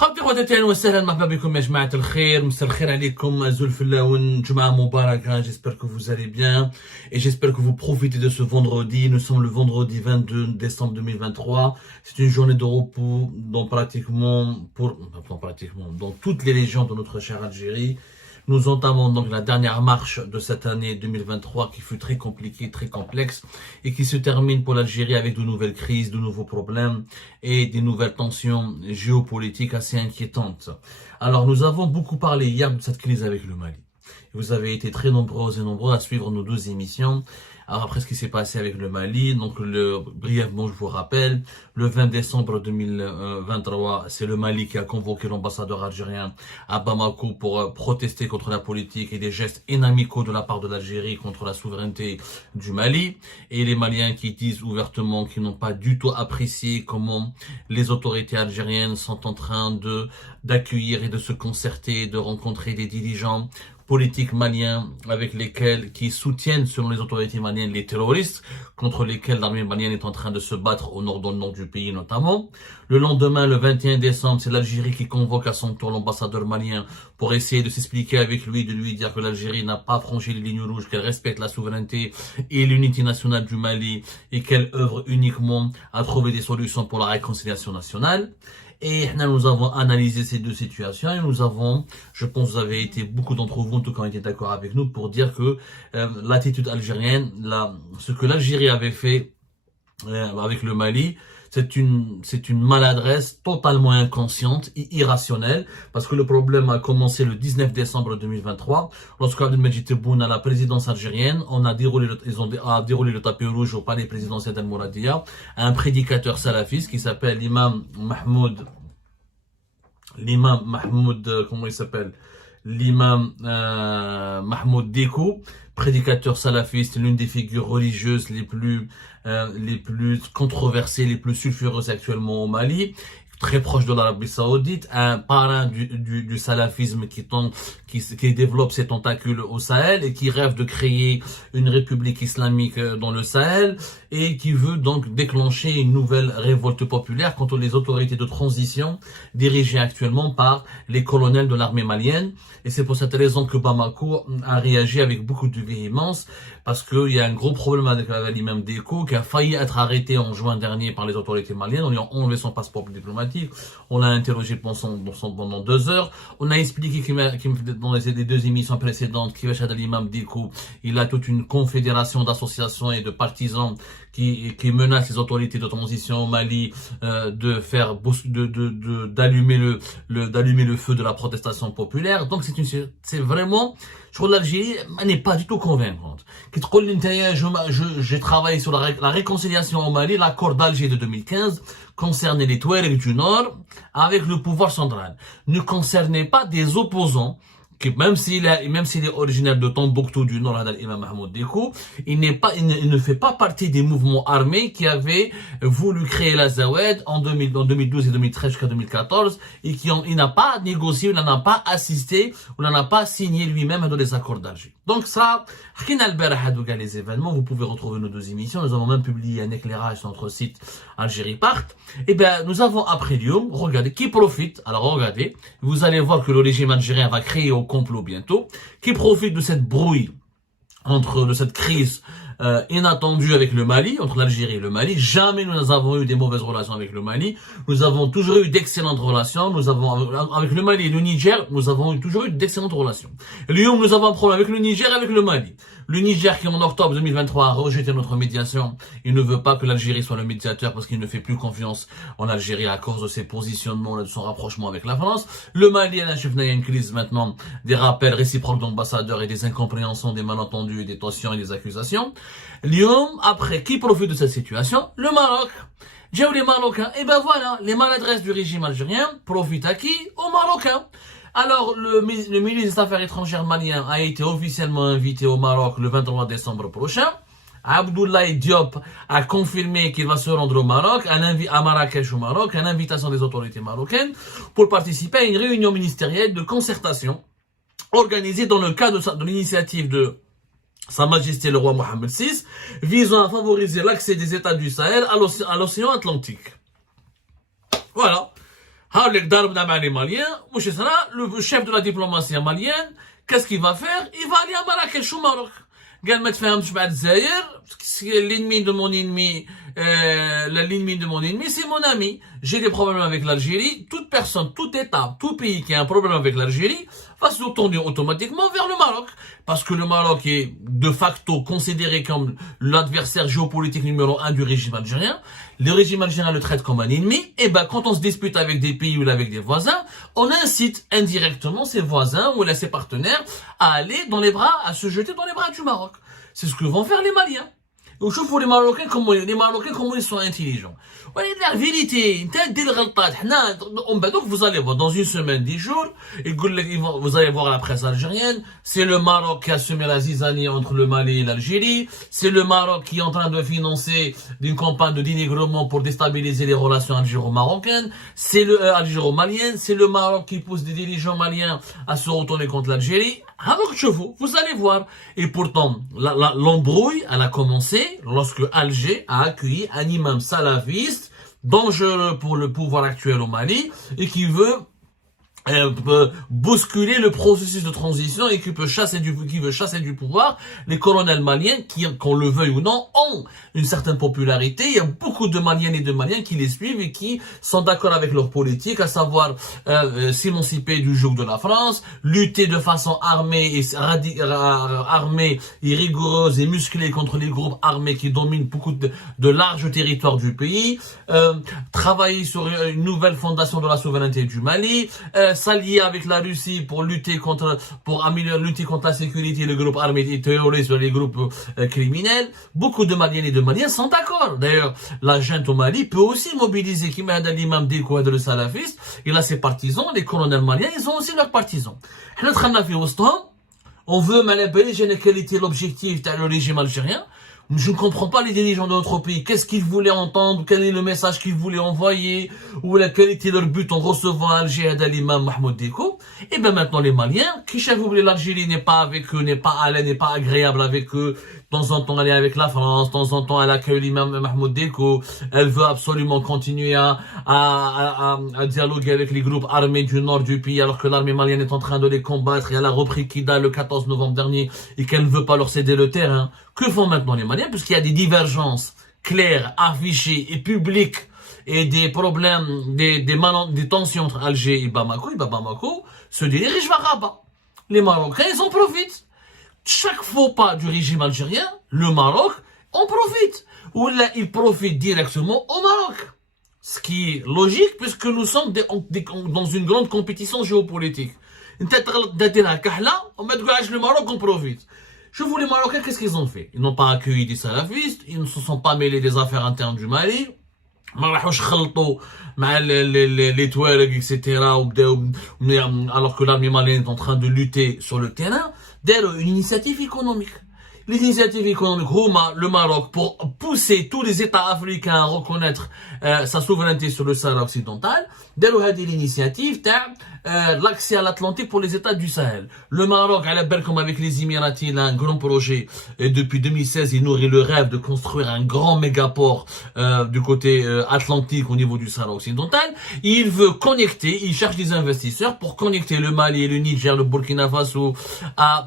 خاوتي خواتاتي اهلا وسهلا مرحبا بكم يا جماعة الخير مساء الخير عليكم أزول فلاون جمعة مباركة. J'espère que vous allez bien et j'espère que vous profitez de ce vendredi. Nous sommes le vendredi 22 décembre 2023. C'est une journée de repos dans dans toutes les régions de notre chère Algérie. Nous entamons donc la dernière marche de cette année 2023 qui fut très compliquée, très complexe et qui se termine pour l'Algérie avec de nouvelles crises, de nouveaux problèmes et des nouvelles tensions géopolitiques assez inquiétantes. Alors nous avons beaucoup parlé hier de cette crise avec le Mali. Vous avez été très nombreux et nombreux à suivre nos deux émissions. Alors après ce qui s'est passé avec le Mali, donc brièvement je vous rappelle, le 20 décembre 2023, c'est le Mali qui a convoqué l'ambassadeur algérien à Bamako pour protester contre la politique et des gestes inamicaux de la part de l'Algérie contre la souveraineté du Mali. Et les Maliens qui disent ouvertement qu'ils n'ont pas du tout apprécié comment les autorités algériennes sont en train d'accueillir et de se concerter, de rencontrer des dirigeants politiques maliens avec lesquels, qui soutiennent selon les autorités maliennes les terroristes contre lesquels l'armée malienne est en train de se battre dans le nord du pays notamment. Le lendemain, le 21 décembre, c'est l'Algérie qui convoque à son tour l'ambassadeur malien pour essayer de s'expliquer avec lui, de lui dire que l'Algérie n'a pas franchi les lignes rouges, qu'elle respecte la souveraineté et l'unité nationale du Mali et qu'elle œuvre uniquement à trouver des solutions pour la réconciliation nationale. Et nous avons analysé ces deux situations et nous avons, je pense que vous avez été, beaucoup d'entre vous en tout cas ont été d'accord avec nous pour dire que l'attitude algérienne, ce que l'Algérie avait fait avec le Mali, c'est une maladresse totalement inconsciente et irrationnelle parce que le problème a commencé le 19 décembre 2023 lorsque Abdelmajid Tebboune à la présidence algérienne, ils ont déroulé le tapis rouge au palais présidentiel d'Al Mouradia à un prédicateur salafiste qui s'appelle l'imam Mahmoud, comment il s'appelle? L'imam Mahmoud Dekou, prédicateur salafiste, l'une des figures religieuses les plus controversées, les plus sulfureuses actuellement au Mali, très proche de l'Arabie Saoudite, un parrain du salafisme qui développe ses tentacules au Sahel et qui rêve de créer une république islamique dans le Sahel et qui veut donc déclencher une nouvelle révolte populaire contre les autorités de transition dirigées actuellement par les colonels de l'armée malienne. Et c'est pour cette raison que Bamako a réagi avec beaucoup de véhémence parce qu'il y a un gros problème avec l'imam Dekou qui a failli être arrêté en juin dernier par les autorités maliennes. On lui a enlevé son passeport diplomatique. On l'a interrogé pendant 2 heures. On a expliqué dans les deux émissions précédentes qu'il l'imam Dekou, il a toute une confédération d'associations et de partisans qui menacent les autorités de transition au Mali d'allumer le feu de la protestation populaire. Donc c'est vraiment, je crois que l'Algérie n'est pas du tout convaincante. J'ai travaillé sur la réconciliation au Mali, l'accord d'Alger de 2015 concernait les Touaregs du Nord avec le pouvoir central. Ne concernait pas des opposants même s'il est originaire de Tombouctou du Nord, l'imam Mahmoud Dekou, il ne fait pas partie des mouvements armés qui avaient voulu créer la Zawed en 2012 et 2013 jusqu'à 2014 et il n'a pas négocié, il n'en a pas assisté, il n'en a pas signé lui-même dans les accords d'Alger. Donc ça, les événements, vous pouvez retrouver nos deux émissions, nous avons même publié un éclairage sur notre site Algérie Part. Et bien, nous avons après Lyon, regardez, qui profite, alors regardez, vous allez voir que le régime algérien va créer au complot bientôt, qui profite de cette brouille de cette crise inattendue avec le Mali, entre l'Algérie et le Mali. Jamais nous avons eu des mauvaises relations avec le Mali. Nous avons toujours eu d'excellentes relations. Avec le Mali et le Niger, nous avons toujours eu d'excellentes relations. Lyon, nous avons un problème avec le Niger et avec le Mali. Le Niger qui en octobre 2023 a rejeté notre médiation. Il ne veut pas que l'Algérie soit le médiateur parce qu'il ne fait plus confiance en Algérie à cause de ses positionnements et de son rapprochement avec la France. Le Mali et la chef n'a une crise maintenant, des rappels réciproques d'ambassadeurs et des incompréhensions, des malentendus, des tensions et des accusations. Lyon, après, qui profite de cette situation? Le Maroc. Les Marocains. Et ben voilà, les maladresses du régime algérien profitent à qui? Aux Marocains. Alors, le ministre des Affaires étrangères malien a été officiellement invité au Maroc le 23 décembre prochain. Abdoulaye Diop a confirmé qu'il va se rendre au Maroc, à Marrakech au Maroc, à l'invitation des autorités marocaines, pour participer à une réunion ministérielle de concertation organisée dans le cadre de l'initiative de Sa Majesté le roi Mohammed VI, visant à favoriser l'accès des États du Sahel à l'océan Atlantique. Voilà. هاوليك ضربنا مع لي ماليان واش صرا لو شيف دو لا دبلوماسيه ماليان كاس كي فا فير اي فا لي مراكش وماروك قال ما تفاهمش مع الجزائر l'ennemi de mon ennemi l'ennemi de mon ennemi c'est mon ami j'ai des problèmes avec l'Algérie toute personne tout état tout pays qui a un problème avec l'Algérie va se tourner automatiquement vers le Maroc parce que le Maroc est de facto considéré comme l'adversaire géopolitique numéro 1 du régime algérien. Le régime algérien le traite comme un ennemi et ben quand on se dispute avec des pays ou avec des voisins on incite indirectement ses voisins ou ses partenaires à aller dans les bras à se jeter dans les bras du Maroc. C'est ce que vont faire les Maliens. Et je trouve les Marocains comment ils sont intelligents. Ouais, la vérité, donc vous allez voir dans une semaine, 10 jours, et vous allez voir la presse algérienne, c'est le Maroc qui a semé la zizanie entre le Mali et l'Algérie, c'est le Maroc qui est en train de financer une campagne de dénigrement pour déstabiliser les relations algéro-marocaines, c'est le algéro-malienne, c'est le Maroc qui pousse des dirigeants maliens à se retourner contre l'Algérie. Alors vous allez voir. Et pourtant, l'embrouille, elle a commencé lorsque Alger a accueilli un imam salafiste dangereux pour le pouvoir actuel au Mali et qui veut bousculer le processus de transition et qui veut chasser du pouvoir les colonels maliens qui, qu'on le veuille ou non, ont une certaine popularité. Il y a beaucoup de Maliennes et de Maliens qui les suivent et qui sont d'accord avec leur politique, à savoir s'émanciper du joug de la France, lutter de façon armée et rigoureuse et musclée contre les groupes armés qui dominent beaucoup de larges territoires du pays, travailler sur une nouvelle fondation de la souveraineté du Mali, s'allier avec la Russie pour lutter contre la sécurité, le groupe armé et terroriste, les groupes criminels. Beaucoup de Maliennes et de Maliens sont d'accord. D'ailleurs, la junte au Mali peut aussi mobiliser l'imam Diko et le salafiste. Il a ses partisans, les colonels maliens, ils ont aussi leurs partisans. On veut manipuler quel était l'objectif du régime algérien. Je ne comprends pas les dirigeants de notre pays. Qu'est-ce qu'ils voulaient entendre? Quel est le message qu'ils voulaient envoyer? Ou quel était leur but en recevant Alger à l'imam Mahmoud Diko? Et bien maintenant les Maliens, qui savent que l'Algérie n'est pas avec eux, n'est pas à l'aise, n'est pas agréable avec eux. De temps en temps elle est avec la France, de temps en temps elle accueille l'imam Mahmoud Diko. Elle veut absolument continuer à dialoguer avec les groupes armés du nord du pays alors que l'armée malienne est en train de les combattre et elle a repris Kida le 14 novembre dernier et qu'elle ne veut pas leur céder le terrain. Que font maintenant les Maliens? Puisqu'il y a des divergences claires, affichées et publiques et des problèmes, des tensions entre Alger et Bamako se dirigent vers Rabat. Les Marocains, ils en profitent. Chaque faux pas du régime algérien, le Maroc en profite. Ou là, il profite directement au Maroc. Ce qui est logique puisque nous sommes dans une grande compétition géopolitique. Le Maroc en profite. Je vous les Marocains, qu'est-ce qu'ils ont fait? Ils n'ont pas accueilli des salafistes, ils ne se sont pas mêlés des affaires internes du Mali, les Touaregs, etc. alors que l'armée malienne est en train de lutter sur le terrain. D'ailleurs, une initiative économique. L'initiative économique, le Maroc, pour pousser tous les États africains à reconnaître sa souveraineté sur le Sahara occidental, d'ailleurs, l'initiative, l'accès à l'Atlantique pour les États du Sahel. Le Maroc, comme avec les Émiratis, il a un grand projet et depuis 2016, il nourrit le rêve de construire un grand mégaport du côté atlantique au niveau du Sahara occidental. Il veut connecter, il cherche des investisseurs pour connecter le Mali et le Niger, le Burkina Faso à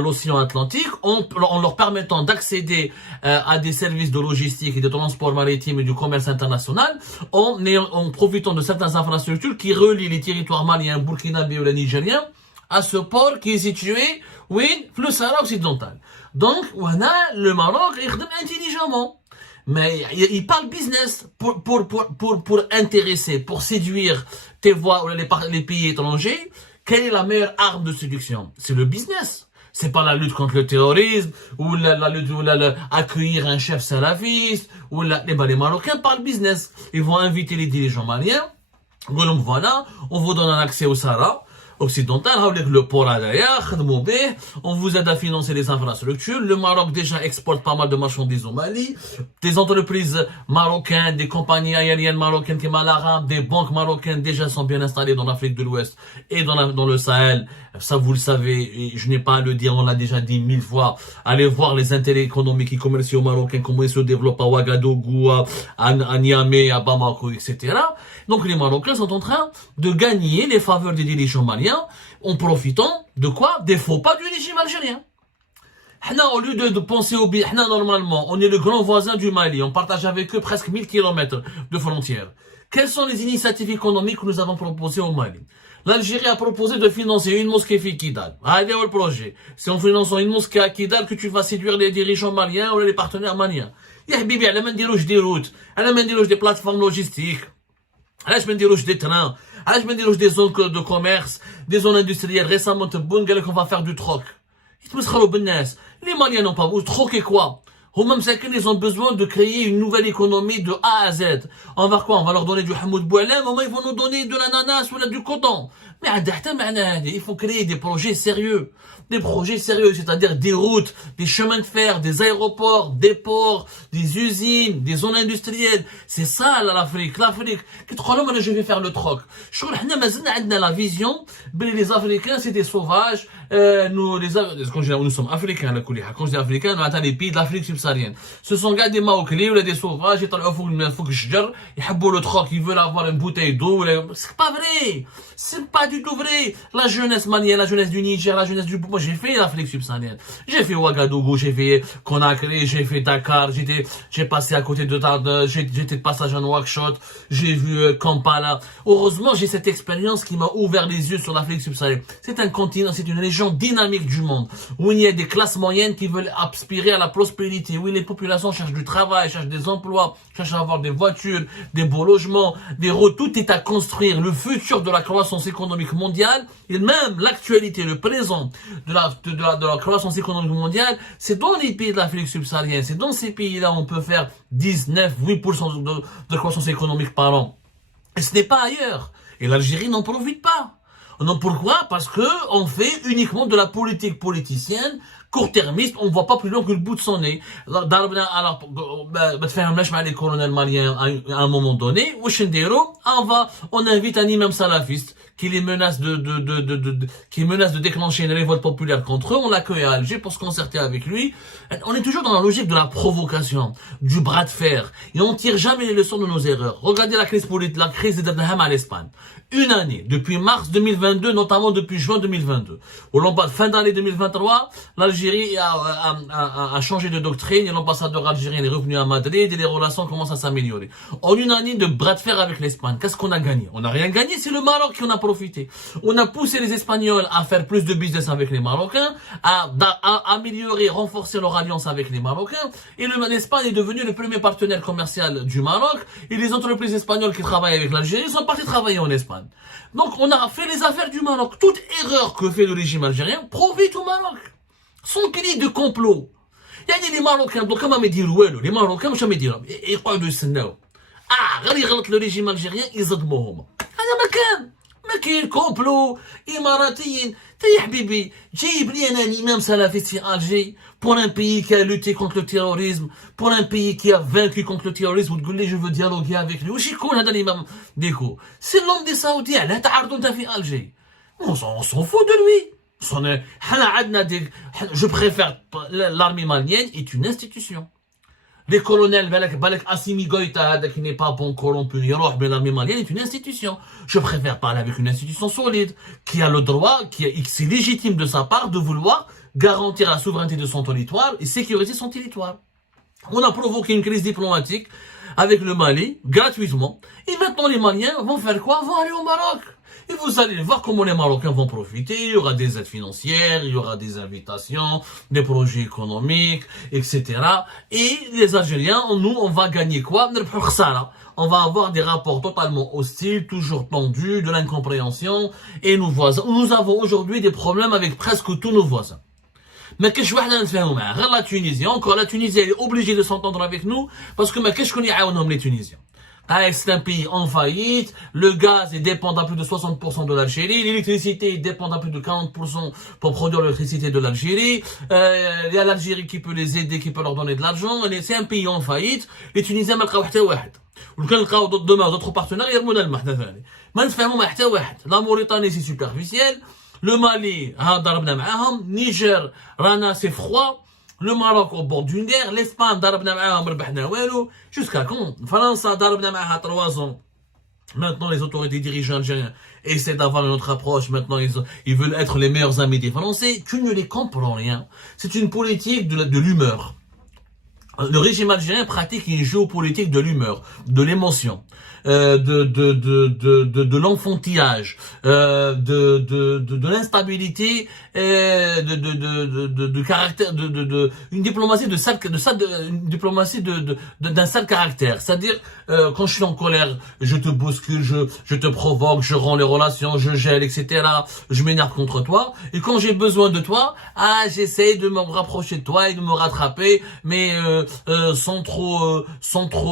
l'océan Atlantique en leur permettant d'accéder à des services de logistique et de transport maritime et du commerce international en profitant de certaines infrastructures qui relient les territoires maliens, burkinabé ou nigériens à ce port qui est situé, oui, le Sahara occidental. Donc, le Maroc, il fait intelligemment. Mais il parle business pour intéresser, pour séduire tes voix ou les pays étrangers. Quelle est la meilleure arme de séduction? C'est le business. C'est pas la lutte contre le terrorisme, ou la lutte, accueillir un chef salafiste, ou les Marocains parlent business. Ils vont inviter les dirigeants maliens. Voilà, on vous donne un accès au Sahara. occidentale, le port on vous aide à financer les infrastructures. Le Maroc déjà exporte pas mal de marchandises au Mali. Des entreprises marocaines, des compagnies aériennes marocaines qui l'Arabe, des banques marocaines déjà sont bien installées dans l'Afrique de l'Ouest et dans le Sahel. Ça vous le savez, et je n'ai pas à le dire, on l'a déjà dit 1000 fois. Allez voir les intérêts économiques et commerciaux marocains, comment ils se développent à Ouagadougou, à Niamey, à Bamako, etc. Donc les Marocains sont en train de gagner les faveurs des dirigeants maliens en profitant de quoi? Des faux pas du régime algérien. Au lieu de penser au bien, normalement, on est le grand voisin du Mali, on partage avec eux presque 1000 km de frontières. Quelles sont les initiatives économiques que nous avons proposées au Mali? L'Algérie a proposé de financer une mosquée à Kidal. Allez, le projet. C'est en finançant une mosquée à Kidal que tu vas séduire les dirigeants maliens ou les partenaires maliens. Ya habibi, على ما نديروش des routes, على ما نديروش des plateformes logistiques, علاش ما نديروش des trains, علاش ما نديروش des zones de commerce, des zones industrielles. Récemment, تبون قال لك on va faire du troc. يتمسخروا بالناس. Les Maliens n'ont pas voulu troquer quoi? Ils ont besoin de créer une nouvelle économie de A à Z. On va quoi? On va leur donner du Hamoud Boualem, ils vont nous donner de l'ananas ou du coton. Mais il faut créer des projets sérieux. Des projets sérieux, c'est-à-dire des routes, des chemins de fer, des aéroports, des ports, des usines, des zones industrielles. C'est ça l'Afrique. L'Afrique, je vais faire le troc. La vision, les Africains c'est des sauvages. Nous sommes Africains. Quand je dis Africains, on les pays de l'Afrique subsaharienne. Ce sont des Maoukli ou des sauvages, ils ont le troc, ils veulent avoir une bouteille d'eau. C'est pas vrai. C'est pas du tout vrai. La jeunesse malienne, la jeunesse du Niger, la jeunesse du... Moi, j'ai fait l'Afrique subsaharienne. J'ai fait Ouagadougou, j'ai fait Conakry, j'ai fait Dakar, j'ai passé à côté j'étais de passage à Nouakchott, j'ai vu Kampala. Heureusement, j'ai cette expérience qui m'a ouvert les yeux sur l'Afrique subsaharienne. C'est un continent, c'est une région dynamique du monde, où il y a des classes moyennes qui veulent aspirer à la prospérité, où les populations cherchent du travail, cherchent des emplois, cherchent à avoir des voitures, des beaux logements, des routes. Tout est à construire. Le futur de la croissance économique mondiale, et même l'actualité, le présent de la croissance économique mondiale, c'est dans les pays de l'Afrique subsaharienne. C'est dans ces pays-là où on peut faire 8% de croissance économique par an. Et ce n'est pas ailleurs. Et l'Algérie n'en profite pas. Non, pourquoi? Parce que on fait uniquement de la politique politicienne, court-termiste, on ne voit pas plus loin que le bout de son nez. Alors, faire un match avec les colonels maliens à un moment donné, on invite un imam salafiste qui les menace qui menace de déclencher une révolte populaire contre eux, on l'accueille à Alger pour se concerter avec lui. On est toujours dans la logique de la provocation, du bras de fer, et on tire jamais les leçons de nos erreurs. Regardez la crise politique, la crise des Abraham à l'Espagne. Une année, depuis mars 2022, notamment depuis juin 2022. Fin d'année 2023, l'Algérie a changé de doctrine et l'ambassadeur algérien est revenu à Madrid et les relations commencent à s'améliorer. En une année de bras de fer avec l'Espagne, qu'est-ce qu'on a gagné? On n'a rien gagné, c'est le Maroc qui en a profité. On a poussé les Espagnols à faire plus de business avec les Marocains, à améliorer, renforcer leur alliance avec les Marocains, et l'Espagne est devenue le premier partenaire commercial du Maroc, et les entreprises espagnoles qui travaillent avec l'Algérie sont parties travailler en Espagne. Donc on a fait les affaires du Maroc. Toute erreur que fait le régime algérien profite au Maroc. Son cri de complot. Il y a les Marocains, donc comment me dire, les Marocains, je me dire, ils croient de Sénat. غير يغلط le régime algérien يصدموهم. هذا ما كاين كومبلو اماراتيين. يا حبيبي جايب لي انا الامام salafiste في Alger pour un pays qui a lutté contre le terrorisme, pour un pays qui a vaincu contre le terrorisme, وتقول لي je veux dialoguer avec lui. واش يكون هذا الامام ديكو؟ C'est l'homme des Saoudiens. لا تعرضوا انت في Alger. On s'en fout de lui. Je préfère l'armée malienne est une institution. Les colonels, Balak Assimi Goïta, qui n'est pas bon corrompu, mais l'armée malienne est une institution. Je préfère parler avec une institution solide, qui a le droit, c'est légitime de sa part de vouloir garantir la souveraineté de son territoire et sécuriser son territoire. On a provoqué une crise diplomatique avec le Mali, gratuitement, et maintenant les Maliens vont faire quoi? Vont aller au Maroc. Et vous allez voir comment les Marocains vont profiter. Il y aura des aides financières, il y aura des invitations, des projets économiques, etc. Et les Algériens, nous, on va gagner quoi? On va avoir des rapports totalement hostiles, toujours tendus, de l'incompréhension. Et nous avons aujourd'hui des problèmes avec presque tous nos voisins. Mais qu'est-ce que la Tunisie, encore la Tunisie, elle est obligée de s'entendre avec nous, parce que qu'est-ce qu'on y a les Tunisiens? C'est un pays en faillite, le gaz il dépend à plus de 60% de l'Algérie, l'électricité il dépend à plus de 40% pour produire l'électricité de l'Algérie, il y a l'Algérie qui peut les aider, qui peut leur donner de l'argent, c'est un pays en faillite, les Tunisiens ما لقاو حتى واحد. وكان لقاو demain d'autres partenaires يرمونا الماء حنا ثاني. ما نفهموا مع حتى واحد. La Mauritanie c'est superficiel, le Mali ضربنا معاهم, Niger رانا c'est froid. Le Maroc au bord d'une guerre, l'Espagne ضربنا معاهم ربحنا والو, jusqu'à quand? France ضربنا معاها 3 ans. Maintenant les autorités dirigeantes algériennes essaient d'avoir une autre approche, maintenant ils veulent être les meilleurs amis des Français, tu ne les comprends rien. C'est une politique de l'humeur. Le régime algérien pratique une géopolitique de l'humeur, de l'émotion, de l'enfantillage, de l'instabilité, de caractère, une diplomatie une diplomatie d'un sale caractère. C'est-à-dire, quand je suis en colère, je te bouscule, je te provoque, je rends les relations, je gèle, etc. Je m'énerve contre toi. Et quand j'ai besoin de toi, j'essaye de me rapprocher de toi et de me rattraper, mais sans trop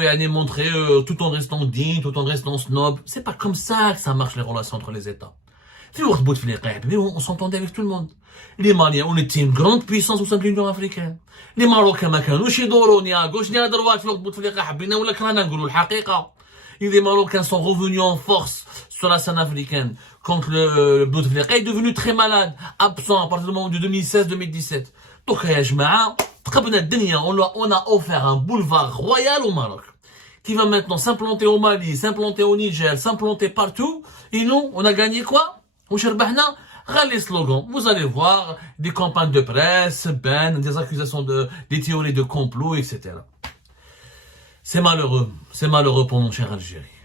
y montrer, tout en restant digne, tout en restant snob. C'est pas comme ça que ça marche les relations entre les États. On s'entendait avec tout le monde. Les Maliens, on était une grande puissance au sein de l'Union africaine. Les Marocains ما كانوش يدوروا ni à gauche ni à droite في وقت بوتفليقة حبينا ولا كرهنا نقولوا الحقيقة. Et les Marocains sont revenus en force sur la scène africaine quand le Bouteflika est devenu très malade, absent à partir du moment de 2016-2017. Donc, يا جماعة, on a offert un boulevard royal au Maroc, qui va maintenant s'implanter au Mali, s'implanter au Niger, s'implanter partout. Et nous, on a gagné quoi? Les slogans. Vous allez voir des campagnes de presse, des accusations des théories de complot, etc. C'est malheureux pour mon cher Algérie.